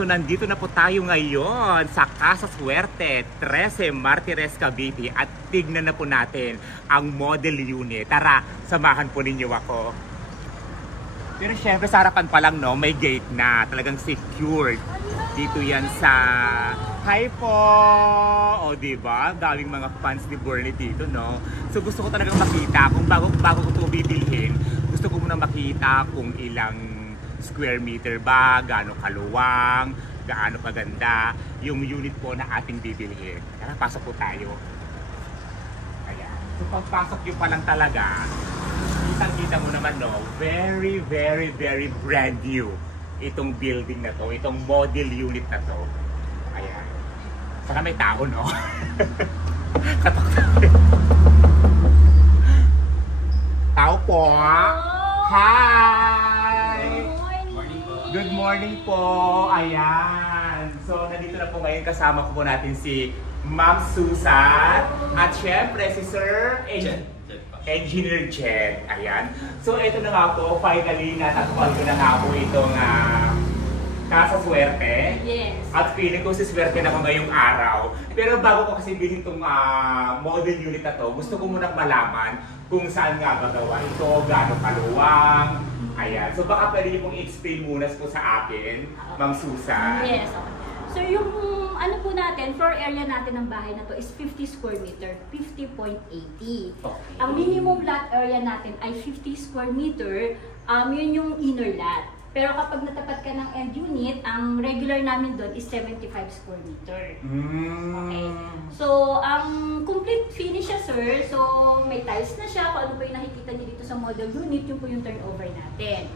So nandito na po tayo ngayon sa Casa Suerte, 13 Martires, Cavite at tignan na po natin ang model unit. Tara, samahan po ninyo ako. Pero syempre sa harapan pa lang no, may gate na talagang secured. Dito yan sa hi po! O diba? Daming mga fans ni Bernie dito no. So gusto ko talagang makita kung bago ko ito bibilhin. Gusto ko muna makita kung ilang square meter ba, gaano kaluwang, gaano kaganda yung unit po na ating bibilhin. Tara, pasok po tayo. Ayan. So pagpasok nyo pa lang talaga, kitang-kita mo naman no, very brand new itong building na to, itong model unit na to. Ayan. Saka may tao no. Katok tayo. Tao po. Hi! Good morning po! Ayan! So, nandito na po ngayon kasama ko po natin si Ma'am Susan at syempre si Sir Engineer Jet. Ayan. So, ito na nga po, finally natatupan ko na nga po itong Casa Suerte. Yes. At feeling ko si Suerte na ko ngayong araw. Pero bago ko kasi bilhin itong model unit na to, gusto ko munang malaman kung saan nga ba gawa ito, gaano kaluwang. Ayan. So baka pwede niyo pong i-explain muna po sa akin, Ma'am Susan. Yes, okay. So yung ano po natin, floor area natin ng bahay na to is 50 square meter, 50.80. Okay. Ang minimum lot area natin ay 50 square meter, yun yung inner lot. Pero kapag natapat ka ng end unit, ang regular namin doon is 75 square meter. Okay. So, ang complete finish siya, sir. So, may tiles na siya. Kung ano po yung nakikita niyo dito sa model unit, yun po yung turnover natin.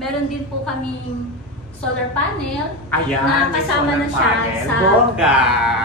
Meron din po kaming solar panel. Ayan, na kasama na siya panel. sa... Bongga!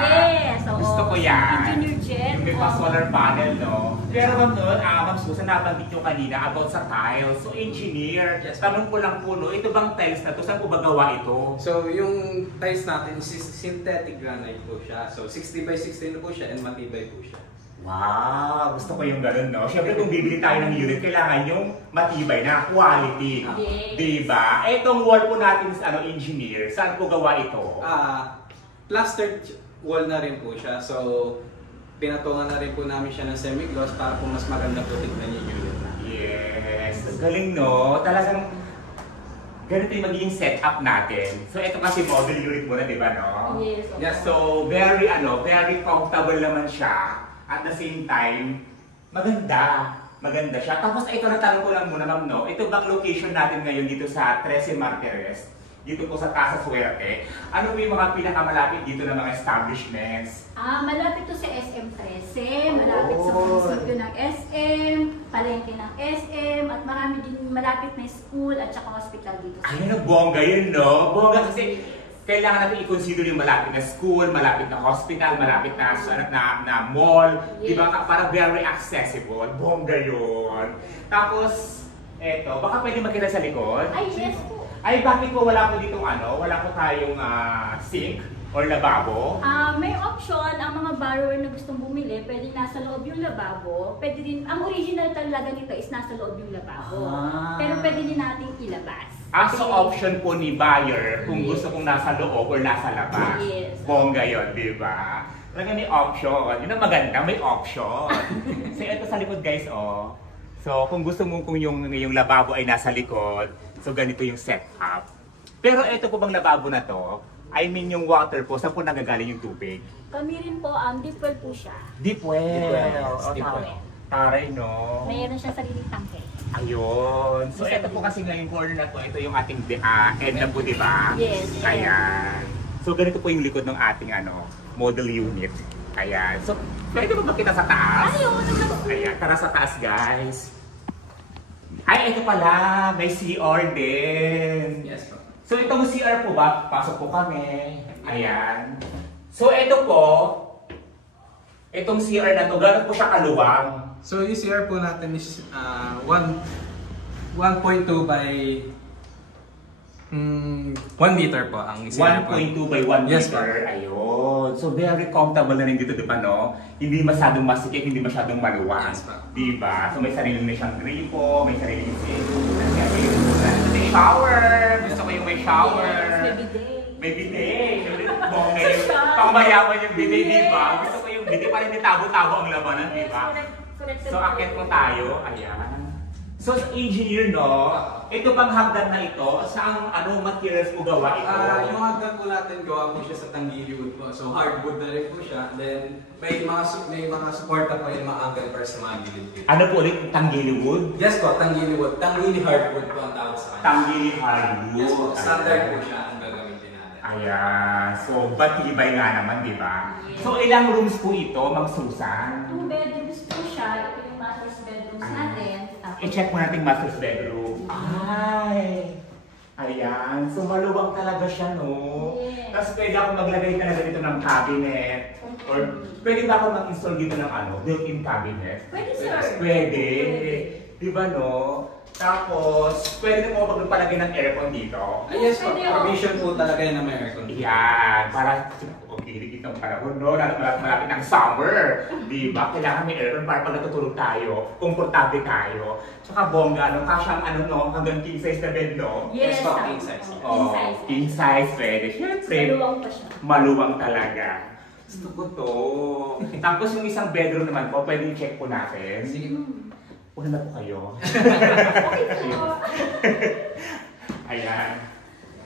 Yes! Oo. Gusto ko yan. Engineer Jet. Yung may solar panel, no? Pero Ma'am Susan, nabanggit nyo kanina about sa tiles. So, engineer, yes, tanong ko lang po, no? Ito bang tiles na to? Saan po ba gawa ito? So, yung tiles natin, synthetic granite po siya. So, 60 by 60 na po siya and matibay po siya. Wow! Gusto ko yung ganun, no? Siyempre, kung bibili tayo ng unit, kailangan yung matibay na quality. Yes. Diba? Etong wall po natin sa engineer, saan po gawa ito? Plastered wall na rin po siya. So, pinatungan na rin po namin siya ng semi-gloss para po mas maganda po tignan yung unit na. Yes! Galing, no? Talagang ganito yung magiging setup natin. So, ito kasi model unit muna, di ba, no? Yes. Okay. Yes, so very comfortable naman siya. At the same time, maganda siya. Tapos ito natanong ko lang muna, ma'am, no? Ito bang location natin ngayon dito sa 13 Martires? Dito po sa Casa Suerte. Ano po yung mga pinakamalapit dito ng mga establishments? Malapit to sa SM 13, malapit sa munisipyo ng SM, palengke ng SM, at marami din malapit na school at saka hospital dito. Ay, bongga yun, no? Bongga kasi kailangan natin i-consider yung malapit na school, malapit na hospital, malapit na mall. Yes. Diba? Para very accessible. Bongga yun. Tapos, eto, baka pwede makita sa likod? Ay, yes po. Ay, bakit po wala po ditong wala po tayong sink or lababo? May option, ang mga borrower na gustong bumili, pwede nasa loob yung lababo. Pwede din, ang original talaga nito is nasa loob yung lababo. Pero pwede din nating ilabas. So option po ni buyer kung gusto kong nasa loob or nasa labas. Yes. Bongga yun, di ba? Talaga may option. Yun ang maganda, may option. So ito sa likod guys, oh. So kung gusto mo kung yung lababo ay nasa likod, so ganito yung setup. Pero ito po bang lababo na to, I mean yung water po, saan po nagagaling yung tubig? Kami rin po, deep well po siya. Deep well. Deep well. Taray, no? Mayroon siyang sariling tangke. Ayun. So ito po kasi ngayong corner na to, ito yung ating end na po, di ba? Yes. Ayan. So ganito po yung likod ng ating model unit. Ayan. So pwede ba makita sa taas? Ayan, tara sa taas guys. Ay, ito pala, may CR din. Yes po. So itong CR po ba, pasok po kami. Ayan. So ito po, itong CR na to, gano'n po siya kaluwang? So, yung CR po natin is 1.2 by 1 liter po ang CR po. 1.2 by 1 Yes, liter. Ayun. So, very comfortable na rin dito, di ba, no? Hindi masyadong masikip, hindi masyadong maluwang. Yes, di ba? So, may sarili na siyang gripo, may sarili sink. shower. Gusto ko yung may shower. Yes, may bidet. May bidet. Bongga yung pangmayaman yung bidet, di ba? Gusto ko yung bidet para hindi tabo-tabo ang labanan, di ba? So, akit po tayo. Ayan. So, engineer, no? Ito bang hagdan na ito? Saan materials mo gawa ito? Yung hagdan po natin, gawa po siya sa Tanggili wood po. So, hardwood na rin po siya. Then, may mga support na po yung mga angle para sa mga gilid. Ano po ulit? Tanggili wood? Yes po, Tanggili wood. Tanggili hardwood po ang tawag sa kanya. Tanggili hardwood. Yes po, standard po siya ang gagamitin natin. Ayan. So, batibay nga naman, di ba? Yes. So, ilang rooms po ito, Ma'am Susan? 2 bedrooms po siya. Ito yung master's bedrooms natin. I-check mo natin master's bedroom. Ay! Ayan. So, maluwang talaga siya, no? Yes. Tapos pwede ako maglagay talaga dito ng cabinet. Or pwede ba ako mag-install dito ng built-in cabinet? Pwede, sir. Pwede. Di ba, no? Tapos, pwede na mo magpalagay ng aircon dito. Yes po, Pwede, provision po talaga yun na may aircon. Yan. Para, kilikit ng panahon, no? Malapit ng summer. Di ba? Kailangan may aircon para pag natutulog tayo, komportable tayo. Tsaka bongga, no? Kasyang hanggang king size na bed, no? Yes, Yes po, king size. King size. King size, pwede. Siyempre, Maluwang pa siya. maluwang talaga. Gusto ko to. Tapos yung isang bedroom naman po, pwede i-check po natin. Sige po. Una na po kayo. Okay po. Ayan.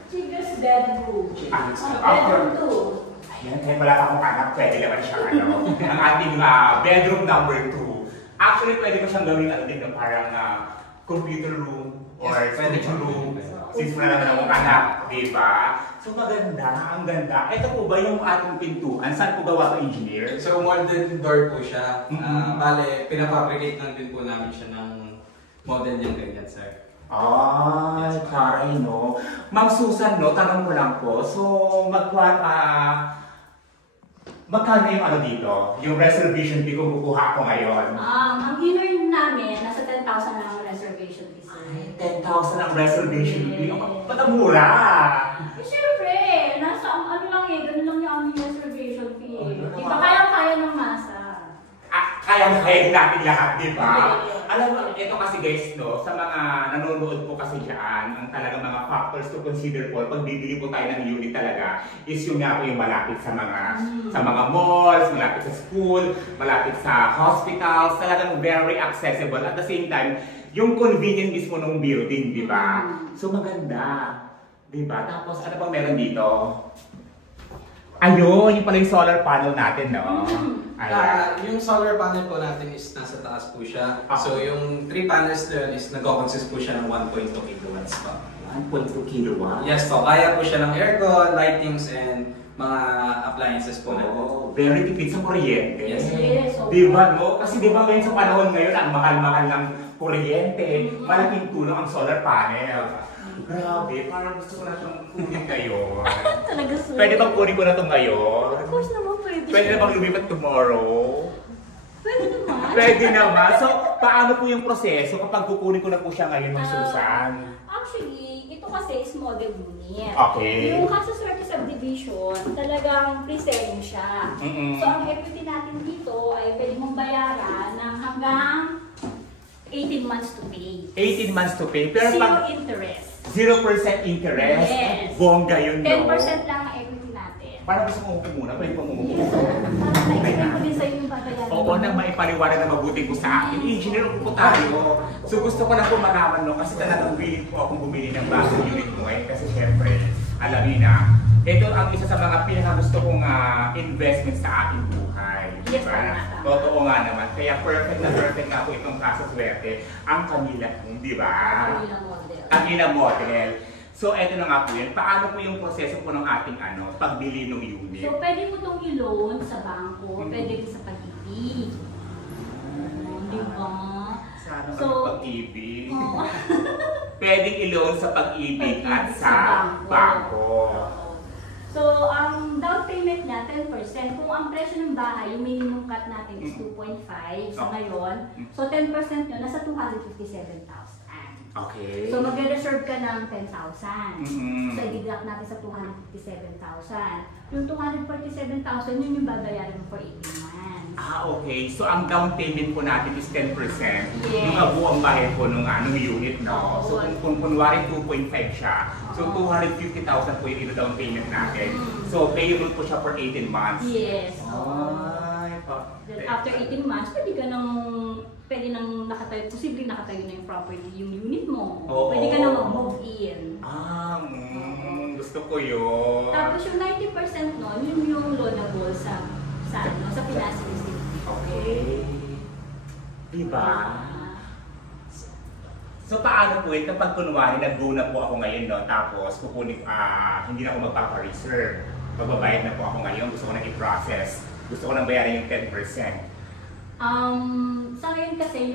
Chicos bedroom. Bedroom 2. Ayan, kahit wala pa akong anak, pwede naman siya, ang ating bedroom number 2. Actually, pwede ko siyang gawin din na parang computer room or Yes, pwede studio po. room. Since wala naman akong anak, di ba? So maganda, ang ganda. Ito po ba yung ating pintuan? Saan po gawa ito, engineer? So, molded door po siya. Mhm. Bale, pinafabricate lang din po namin siya ng model niyang ganyan, sir. Ay, karay, no? Ma'am Susan, no, tanong ko lang po. So, magkano yung dito? Yung reservation fee kung kukuha ko ngayon? Ang dinner namin, nasa 10,000 lang ang reservation fee, sir. 10,000 ang reservation fee. Ba't ang mura? Eh, syempre, nasa lang ganun lang yung aming reservation fee. Oh, Di ba kaya ng masa? Kaya din natin lahat, di ba? Yeah. Alam mo, ito kasi guys, no, sa mga nanonood po kasi dyan, ang talagang mga factors to consider po, pag bibili po tayo ng unit talaga, is yung nga po yung malapit sa mga malls, malapit sa school, malapit sa hospitals, talagang very accessible. At the same time, yung convenience mismo ng building, di ba? So maganda, di ba? Tapos ano bang meron dito? Ayun, yung pala yung solar panel natin, no? Yung solar panel po natin is nasa taas po siya. So yung 3 panels na yun is nag-consist po siya ng 1.2 kilowatts pa. 1.2 kilowatts? Yes po, kaya po siya ng aircon, lightings, and mga appliances po natin. Very tipid sa kuryente. Yes. Yes, Di ba, no? Kasi di ba ngayon sa panahon ngayon, ang mahal-mahal ng kuryente, malaking tulong ang solar panel. Grabe, parang gusto ko na itong kunin ngayon. Talaga, sir. Pwede bang kunin ko na ito ngayon? Of course naman, pwede. Pwede na bang lumipat tomorrow? Pwede naman. Pwede naman. So, paano po yung proseso kapag kukunin ko na po siya ngayon, Ma'am Susan? Actually, ito kasi is model unit. Okay. Yung Kasaswerte subdivision, talagang pre-selling siya. So, ang equity natin dito ay pwede mong bayaran ng hanggang 18 months to pay. 18 months to pay. Pero Zero pag interest. 0% interest, Yes. bongga yun, no? 10% lang ang equity natin. Parang gusto mo umupo muna, pwede pa umupo. Parang na-explain ko din sa'yo yung babayaran. Oo, nang maipaliwanag na mabuti ko sa akin. Engineer, upo tayo. So gusto ko lang po malaman, no, kasi talagang willing po akong bumili ng bagong unit mo eh. Kasi syempre, alam niyo na, ito ang isa sa mga pinakagusto kong investment sa ating buhay. Yes, Diba? tama. Totoo nga naman. Kaya perfect nga po itong Kasaswerte. Ang kanila, di ba? Kanilang model. Kanila model. So, eto na nga po yun. Paano po yung proseso po ng ating pagbili ng unit? So, pwede mo itong i-loan sa bangko, pwede rin sa pag-ibig. Di ba? Sana So, pag-ibig. Oo. Pwedeng i-loan sa pag-ibig at sa bangko. So, ang down payment niya, 10%. Kung ang presyo ng bahay, yung minimum cut natin is 2.5 sa ngayon. So, 10% nyo, nasa 257,000. Okay. So magre-reserve ka ng 10,000. Mm-hmm. So i-deduct natin sa 257,000. Yung 247,000 yun yung babayaran mo for 18 months. Okay. So ang down payment po natin is 10%. Yes. Yung buong bahay po nung unit, no? So kung kunwari 2.5 siya, so 250,000 po yung down payment natin. So payable po siya for 18 months. Yes. Then after 18 months, pwede nang nakatayo, posibleng nakatayo na yung property, yung unit mo. Oo. Pwede ka na mag-move in. Gusto ko yun. Tapos yung 90% nun, yun yung loanable sa Pinas City. Okay. Diba? So paano po yun kapag kunwari nag-go na po ako ngayon, no? Tapos kukunin, hindi na ako magpapa-reserve. Magbabayad na po ako ngayon, gusto ko na i-process. Gusto ko nang bayaran yung 10%. Sa ngayon kasi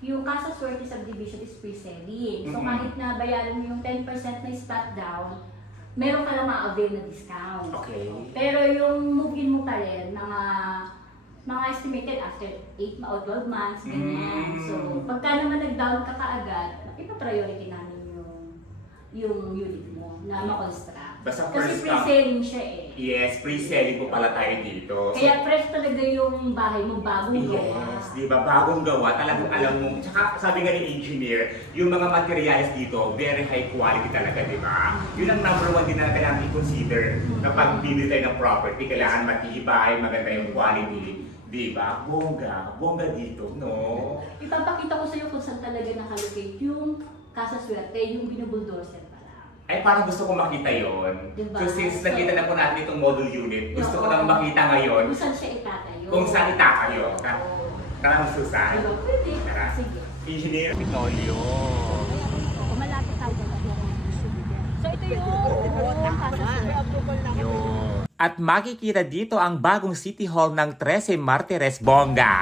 yung Casa Suerte subdivision is pre-selling. So kahit na bayaran mo yung 10% na start down, meron ka lang ma-avail na discount. Okay. Pero yung move-in mo pa rin, mga estimated after 8 o 12 months, ganyan. So pagka naman nag-down ka kaagad, ipa-priority namin yung unit mo na ma-construct. Basta Kasi first pre-selling siya eh. Yes, pre-selling po pala tayo dito. Kaya fresh talaga yung bahay mo, bagong gawa. Yes, di ba? Bagong gawa. Talagang alam mo. Tsaka sabi nga ni engineer, yung mga materials dito, very high quality talaga, di ba? Yun ang number one din na kailangan i-consider kapag bibili tayo ng property. Kailangan matibay, maganda yung quality. Di ba? Bongga. Bongga dito, no? Ipapakita ko sa iyo kung saan talaga nakalocate yung Casa Suerte, yung binubuldoser pa lang. Ay, parang gusto ko makita yon. Diba? So since nakita na po natin itong model unit, gusto ko nang makita ngayon Kung saan siya itatayo. kung saan itatayo. Tara, Susan. Diba? Pwede. Tara. Sige. Engineer Vitolio. Malapit tayo dyan. So ito yung Casa Suerte. At makikita dito ang bagong City Hall ng 13 Martires, Bongga.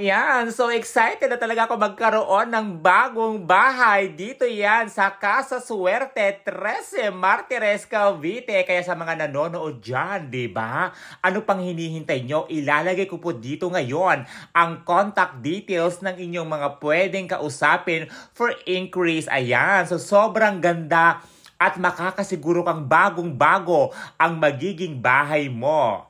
Yan, so excited na talaga ako magkaroon ng bagong bahay dito yan sa Casa Suerte, 13 Martires, Cavite. Kaya sa mga nanonood dyan, diba? Ano pang hinihintay nyo? Ilalagay ko po dito ngayon ang contact details ng inyong mga pwedeng kausapin for inquiries. Ayan, so sobrang ganda at makakasiguro kang bagong-bago ang magiging bahay mo.